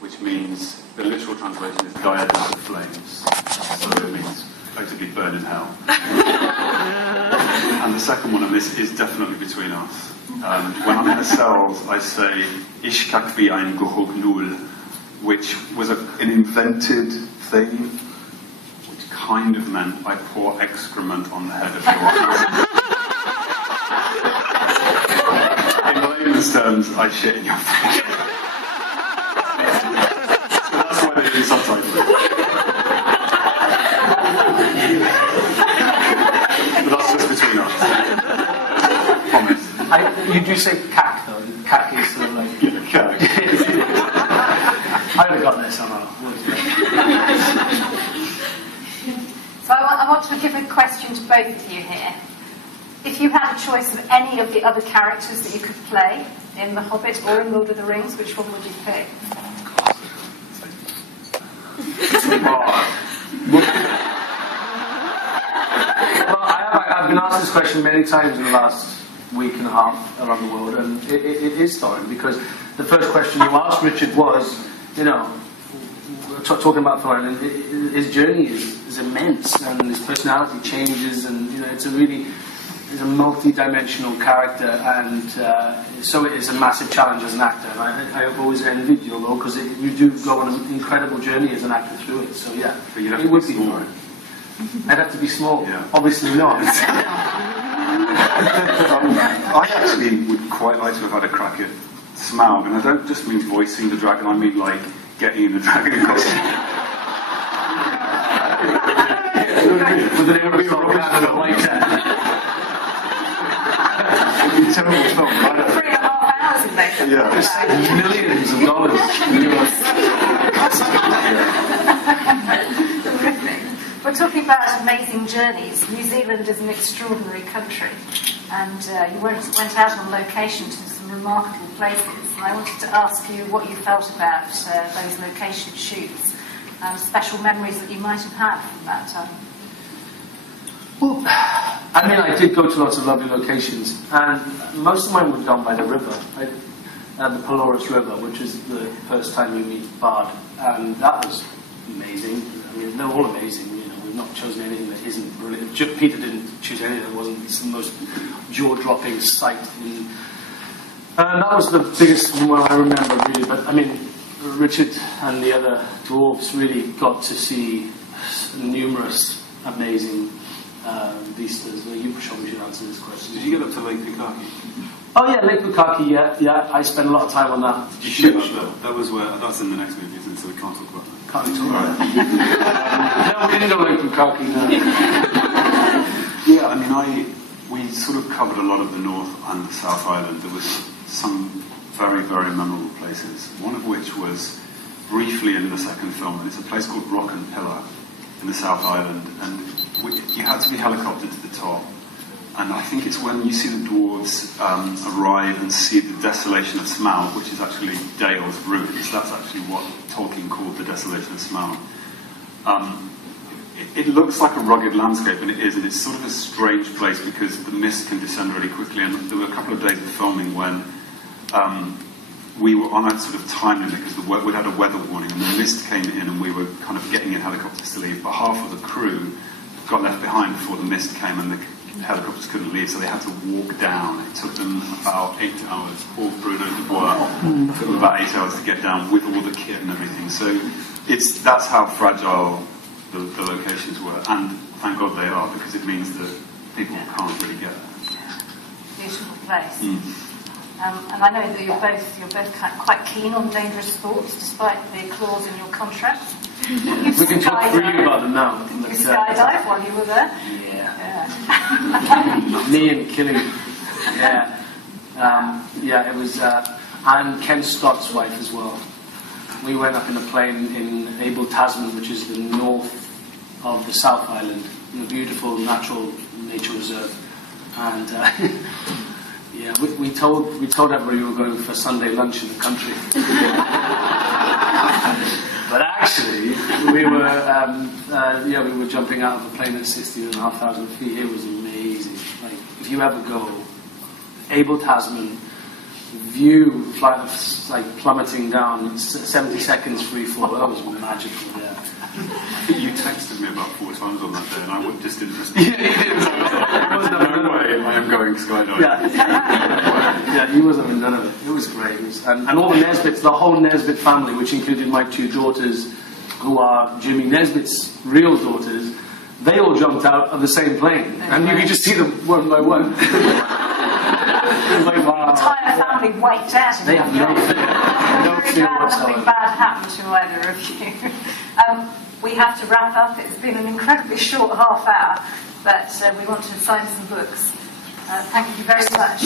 which means the literal translation is diadem of flames. So it means effectively burn in hell. And the second one, and this is definitely between us. When I'm in the cells, I say "Ich kak wie ein Gehognul," which was an invented thing, which kind of meant I pour excrement on the head of your In layman's terms, I shit in your face. So that's why they do subtitles. But that's just between us. Promise. You do say cack though. Cack is sort of like Cack. I would have gotten it somehow. So I want to give a question to both of you here. If you had a choice of any of the other characters that you could play in The Hobbit or in Lord of the Rings, which one would you pick? Well, I've been asked this question many times in the last week and a half around the world, and it is starting, because the first question you asked Richard was, talking about Thor, and his journey is immense, and his personality changes, and it's a multi-dimensional character, and so it is a massive challenge as an actor. And I've always envied your role, because you do go on an incredible journey as an actor through it. So yeah, it would be more. I'd have to be small. Yeah. Obviously not. I actually would quite like to have had a crack at Smaug, and I don't just mean voicing the dragon, I mean like getting in the dragon costume. With an English rocket and a lighter. It's a terrible film, right? 3.5 hours in makeup. Yeah. Just millions of dollars. Terrific. We're talking about amazing journeys. New Zealand is an extraordinary country, and you went out on location to some remarkable places. And I wanted to ask you what you felt about those location shoots, special memories that you might have had from that time. Well, I mean, I did go to lots of lovely locations, and most of mine were done by the river, the Pelorus River, which is the first time you meet Bard, and that was amazing. I mean, they're all amazing. We've not chosen anything that isn't brilliant. Peter didn't choose anything that wasn't the most jaw-dropping sight. And that was the biggest one I remember, really. But I mean, Richard and the other dwarves really got to see numerous amazing vistas. You probably should answer this question. Did you get up to Lake Pukaki? Oh yeah, Lake Pukaki. Yeah. I spent a lot of time on that. Did you shoot up there? That was where. That's in the next movie, isn't it? So we can't talk about that. Can't talk about it. No, we didn't go Lake Pukaki. No. Yeah, I mean, we sort of covered a lot of the North and the South Island. There was some very, very memorable places. One of which was briefly in the second film, and it's a place called Rock and Pillar in the South Island, and you had to be helicoptered to the top. And I think it's when you see the dwarves arrive and see the desolation of Smaug, which is actually Dale's ruins. That's actually what Tolkien called the desolation of Smaug. It looks like a rugged landscape, and it is, and it's sort of a strange place because the mist can descend really quickly. And there were a couple of days of filming when we were on a sort of time limit because we'd had a weather warning, and the mist came in, and we were kind of getting in helicopters to leave. But half of the crew got left behind before the mist came, and the helicopters couldn't leave, so they had to walk down. It took them about 8 hours. Paul Bruno Dubois took them about 8 hours to get down with all the kit and everything. So that's how fragile the locations were, and thank God they are, because it means that people can't really get there. Beautiful place. And I know that you're both quite keen on dangerous sports, despite the clause in your contract. We can talk freely about them now. You skydive while you were there. Yeah. Me and Killing. Yeah. It was, and Ken Scott's wife as well. We went up in a plane in Abel Tasman, which is the north of the South Island, in a beautiful natural nature reserve. And we told everybody we were going for Sunday lunch in the country. But actually, we were jumping out of a plane at 16,500 feet. It was amazing. Like, if you ever go, Abel Tasman, view, like plummeting down, 70 seconds free fall. That was magical. Yeah. I think you texted me about 4 times on that day, and I just didn't respond. Yeah, he did. No way, I am going skydiving. Yeah, he wasn't in none of it. It was great. And all the Nesbitts, the whole Nesbitt family, which included my 2 daughters, who are Jimmy Nesbitt's real daughters, they all jumped out of the same plane. And you could just see them one by one. It was like, wow. The entire family wiped out. They have no fear whatsoever. Nothing bad happened to either of you. We have to wrap up. It's been an incredibly short half hour, but we want to sign some books. Thank you very much.